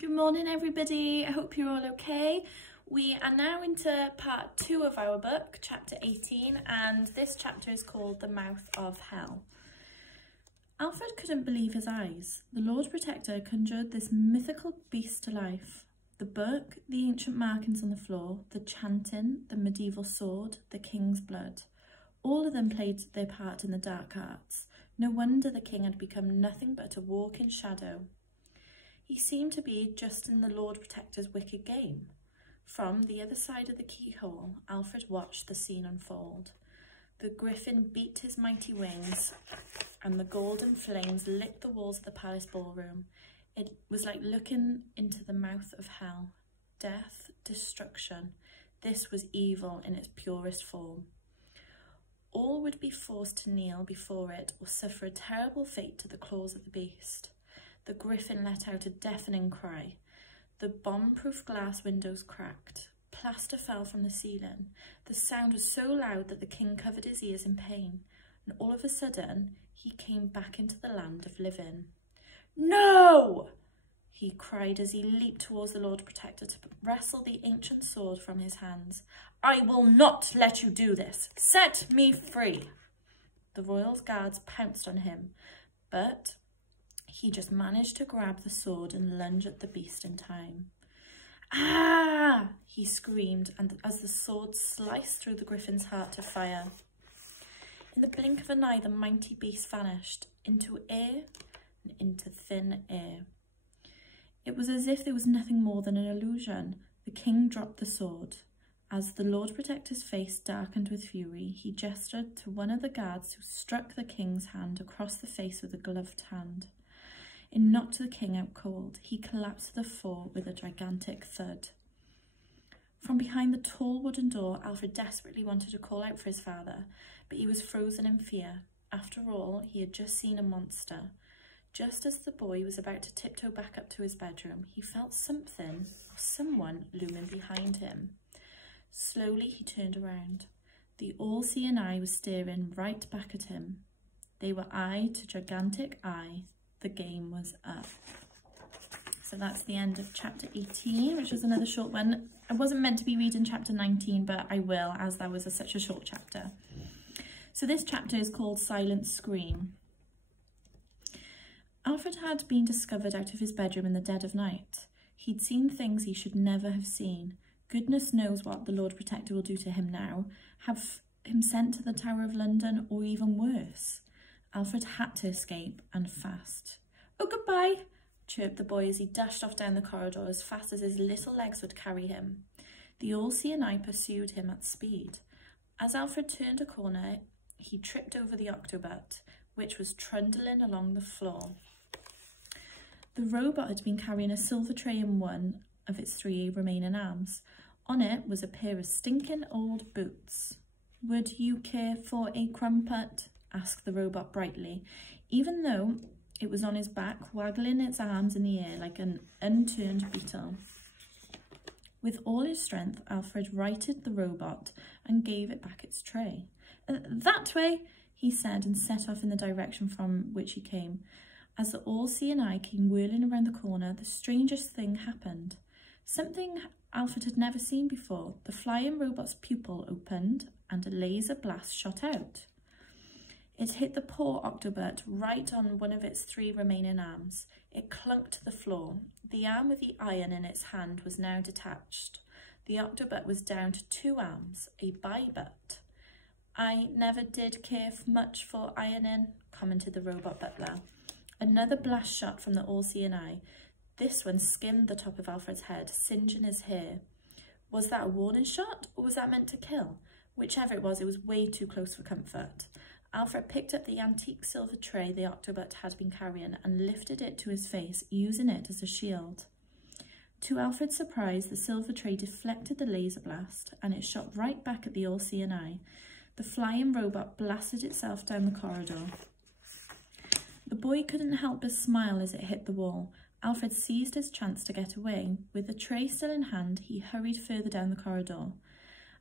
Good morning everybody, I hope you're all okay. We are now into part 2 of our book, chapter 18, and this chapter is called The Mouth of Hell. Alfred couldn't believe his eyes. The Lord Protector conjured this mythical beast to life. The book, the ancient markings on the floor, the chanting, the medieval sword, the king's blood. All of them played their part in the dark arts. No wonder the king had become nothing but a walking shadow. He seemed to be just in the Lord Protector's wicked game. From the other side of the keyhole, Alfred watched the scene unfold. The griffin beat his mighty wings, and the golden flames lit the walls of the palace ballroom. It was like looking into the mouth of hell. Death, destruction. This was evil in its purest form. All would be forced to kneel before it or suffer a terrible fate to the claws of the beast. The griffin let out a deafening cry. The bomb-proof glass windows cracked. Plaster fell from the ceiling. The sound was so loud that the king covered his ears in pain. And all of a sudden, he came back into the land of living. "No!" he cried as he leaped towards the Lord Protector to wrestle the ancient sword from his hands. "I will not let you do this. Set me free." The royal guards pounced on him, but he just managed to grab the sword and lunge at the beast in time. "Ah!" he screamed, and as the sword sliced through the griffin's heart to fire. In the blink of an eye, the mighty beast vanished into air and into thin air. It was as if there was nothing more than an illusion. The king dropped the sword. As the Lord Protector's face darkened with fury, he gestured to one of the guards who struck the king's hand across the face with a gloved hand. It knocked the king out cold. He collapsed to the floor with a gigantic thud. From behind the tall wooden door, Alfred desperately wanted to call out for his father, but he was frozen in fear. After all, he had just seen a monster. Just as the boy was about to tiptoe back up to his bedroom, he felt something or someone looming behind him. Slowly, he turned around. The all-seeing eye was staring right back at him. They were eye to gigantic eye. The game was up. So that's the end of chapter 18, which is another short one. I wasn't meant to be reading chapter 19, but I will, as that was such a short chapter. So this chapter is called Silent Scream. Alfred had been discovered out of his bedroom in the dead of night. He'd seen things he should never have seen. Goodness knows what the Lord Protector will do to him now. Have him sent to the Tower of London, or even worse. Alfred had to escape, and fast. "Oh, goodbye," chirped the boy as he dashed off down the corridor as fast as his little legs would carry him. The all-seeing eye pursued him at speed. As Alfred turned a corner, he tripped over the octobot, which was trundling along the floor. The robot had been carrying a silver tray in one of its 3 remaining arms. On it was a pair of stinking old boots. "Would you care for a crumpet?" asked the robot brightly, even though it was on his back, waggling its arms in the air like an unturned beetle. With all his strength, Alfred righted the robot and gave it back its tray. "That way," he said, and set off in the direction from which he came. As the all-seeing eye came whirling around the corner, the strangest thing happened. Something Alfred had never seen before. The flying robot's pupil opened and a laser blast shot out. It hit the poor octobot right on one of its 3 remaining arms. It clunked to the floor. The arm with the iron in its hand was now detached. The octobot was down to 2 arms, a bibot. "I never did care much for ironing," commented the robot butler. Another blast shot from the all-seeing eye. This one skimmed the top of Alfred's head, singeing his hair. Was that a warning shot, or was that meant to kill? Whichever it was way too close for comfort. Alfred picked up the antique silver tray the octobot had been carrying and lifted it to his face, using it as a shield. To Alfred's surprise, the silver tray deflected the laser blast, and it shot right back at the all-seeing eye. The flying robot blasted itself down the corridor. The boy couldn't help but smile as it hit the wall. Alfred seized his chance to get away. With the tray still in hand, he hurried further down the corridor.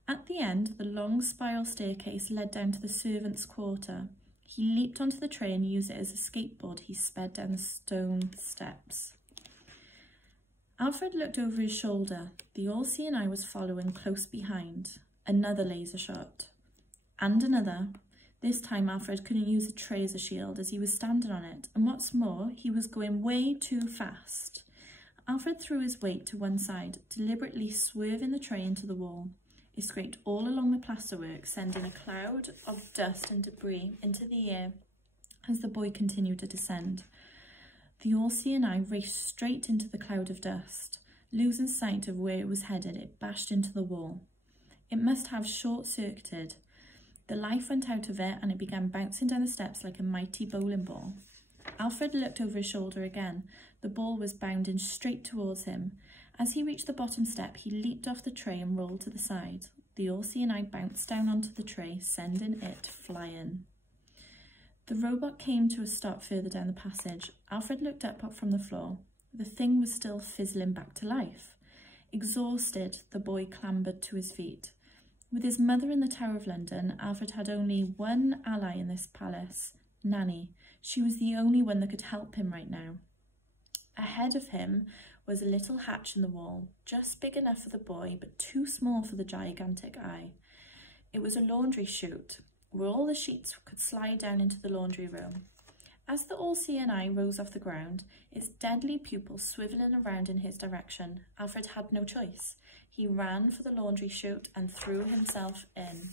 At the end, the long spiral staircase led down to the servants' quarter. He leaped onto the tray and used it as a skateboard. He sped down the stone steps. Alfred looked over his shoulder. The all-seeing eye was following close behind. Another laser shot. And another. This time Alfred couldn't use a tray as a shield as he was standing on it, and what's more, he was going way too fast. Alfred threw his weight to one side, deliberately swerving the tray into the wall. It scraped all along the plasterwork, sending a cloud of dust and debris into the air as the boy continued to descend. The all-seeing eye raced straight into the cloud of dust. Losing sight of where it was headed, it bashed into the wall. It must have short-circuited. The life went out of it and it began bouncing down the steps like a mighty bowling ball. Alfred looked over his shoulder again. The ball was bounding straight towards him. As he reached the bottom step, he leaped off the tray and rolled to the side. The all-seeing eye bounced down onto the tray, sending it flying. The robot came to a stop further down the passage. Alfred looked up from the floor. The thing was still fizzling back to life. Exhausted, the boy clambered to his feet. With his mother in the Tower of London, Alfred had only one ally in this palace, Nanny. She was the only one that could help him right now. Ahead of him was a little hatch in the wall, just big enough for the boy, but too small for the gigantic eye. It was a laundry chute, where all the sheets could slide down into the laundry room. As the all-seeing eye rose off the ground, its deadly pupil swivelling around in his direction, Alfred had no choice. He ran for the laundry chute and threw himself in.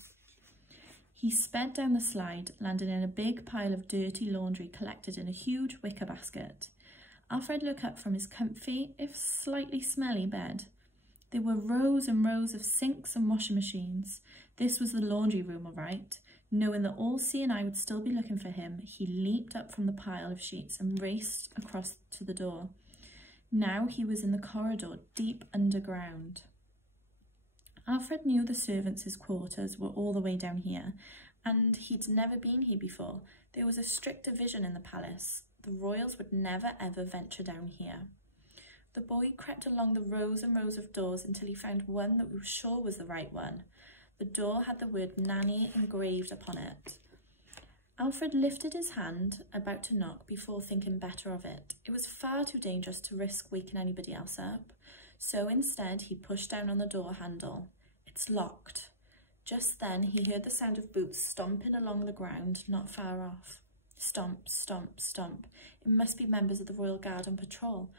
He sped down the slide, landing in a big pile of dirty laundry collected in a huge wicker basket. Alfred looked up from his comfy, if slightly smelly, bed. There were rows and rows of sinks and washing machines. This was the laundry room, all right. Knowing that all-seeing eye would still be looking for him, he leaped up from the pile of sheets and raced across to the door. Now he was in the corridor, deep underground. Alfred knew the servants' quarters were all the way down here, and he'd never been here before. There was a strict division in the palace. The royals would never ever venture down here. The boy crept along the rows and rows of doors until he found one that he was sure was the right one. The door had the word Nanny engraved upon it. Alfred lifted his hand, about to knock, before thinking better of it. It was far too dangerous to risk waking anybody else up. So instead, he pushed down on the door handle. It's locked. Just then, he heard the sound of boots stomping along the ground not far off. Stomp, stomp, stomp. It must be members of the Royal Guard on patrol.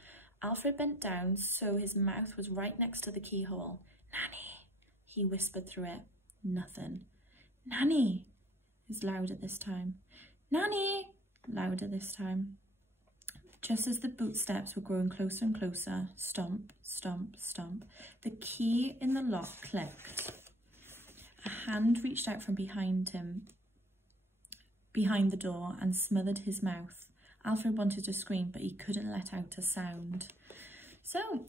Alfred bent down so his mouth was right next to the keyhole. Nanny, he whispered through it. Nothing. Nanny is louder this time. Nanny, louder this time. Just as the boot steps were growing closer and closer, stomp, stomp, stomp, the key in the lock clicked. A hand reached out from behind him, behind the door, and smothered his mouth. Alfred wanted to scream, but he couldn't let out a sound. So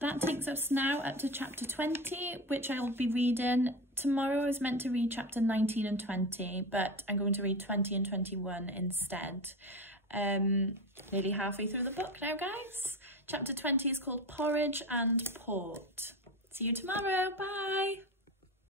that takes us now up to chapter 20, which I'll be reading. Tomorrow I was meant to read chapter 19 and 20, but I'm going to read 20 and 21 instead. Nearly halfway through the book now, guys. Chapter 20 is called Porridge and Port. See you tomorrow. Bye.